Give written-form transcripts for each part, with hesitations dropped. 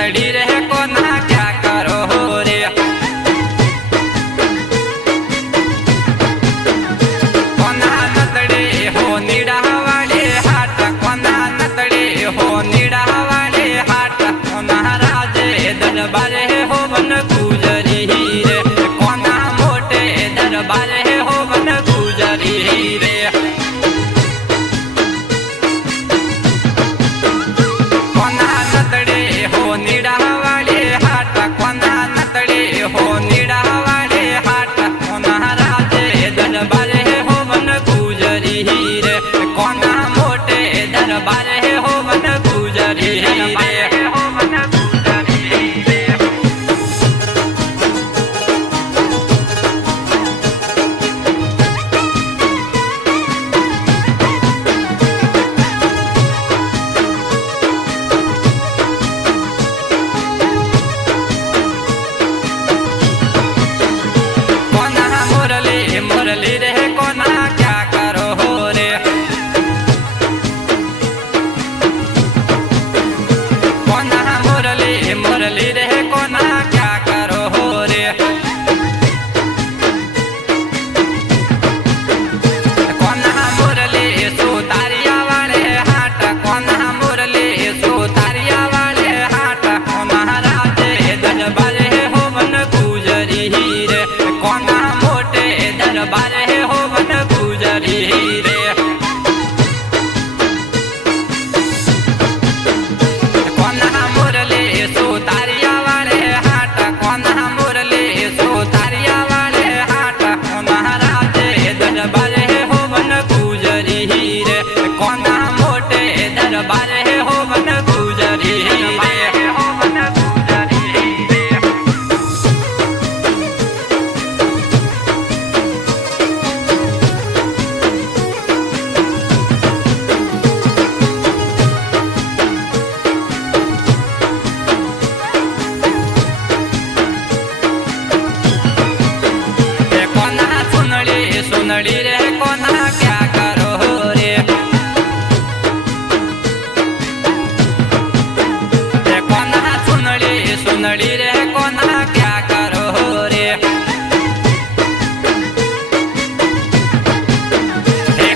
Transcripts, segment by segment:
नतड़ी रे कोना क्या करो रे। कोना नतड़ी हो नीड़ा वाले हाट, कोना नतड़ी हो नीड़ा वाले हाट, कोना राजे दरबारे हो वन गुजरी रे, कोना मोटे दरबारे हो वन गुजरी रे। कोना नतड़ी हो नीड़ा वाले हाट, कोना नतड़ी हो नीड़ा वाले हाट, कोना राजे दरबारे हो वन गुजरी रे, कोना मोटे दरबारे हो वन गुजरी रे। मुरली रे कोना क्या करो रे। कोना मुरली मुरली रे कोना क्या करो रे। कोना मुरली सुतारिया वाले हाट, कोना मुरली सुतारिया वाले हाट, कोना राजे दरबारे हो वन गुजरी रे, कोना मोटे दरबारे हो वन गुजरी रे। कोना मुरली सुतारिया वाले हाट, कोना मुरली सुतारिया वाले हाट, कोना राजे दरबारे हो वन गुजरी रे, कोना मोटे दरबारे हो वन गुजरी रे। सुनड़ी रे कोना क्या करो रे। कोना सुनड़ी सुनड़ी रे कोना क्या करो रे।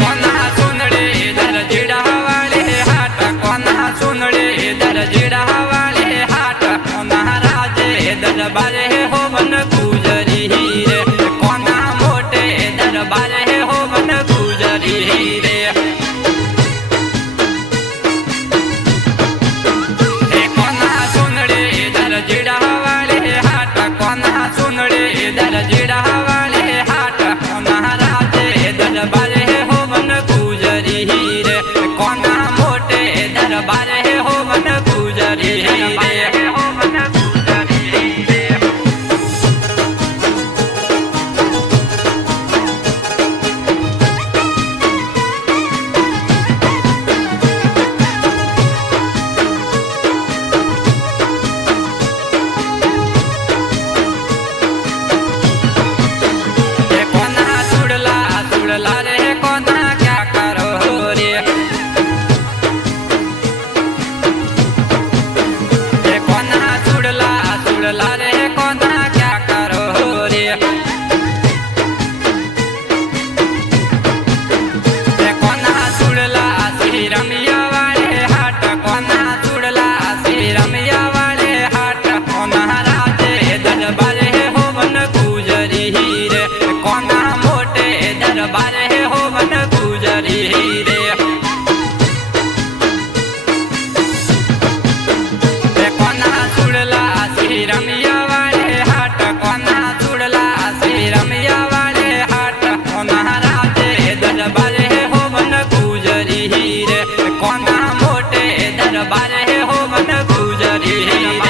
कोना सुनड़ी दरजीड़ा वाले हाट, कोना सुनड़ी दरजीड़ा वाले हाट, कोना राजे दरबारे हो वन गुजरी रे, कोना मोटे दरबारे हो वन गुजरी रे। कोना सुनड़ी दरजीड़ा वाले हाट, कोना सुनड़ी दरजीड़ा वाले हाट, कोना राजे दरबारे हो वन गुजरी रे, कोना मोटे दरबारे हो वन गुजरी रे। रे कोना क्या करो रे। कोना सुड़ला सुड़ला रे कोना क्या करो रे। कोना सुड़ला श्री रमिया वाले हाट, कोना सुड़ला श्री रमिया वाले हाट, कोना राजे दरबारे हो वन गुजरी रे, कोना मोटे दरबारे हो वन गुजरी रे। कोना सुड़ला श्री रमिया वाले हाट, कोना सुड़ला श्री रमिया वाले हाट, कोना राजे दरबारे हो वन गुजरी रे, कोना मोटे दरबारे हो वन गुजरी रे।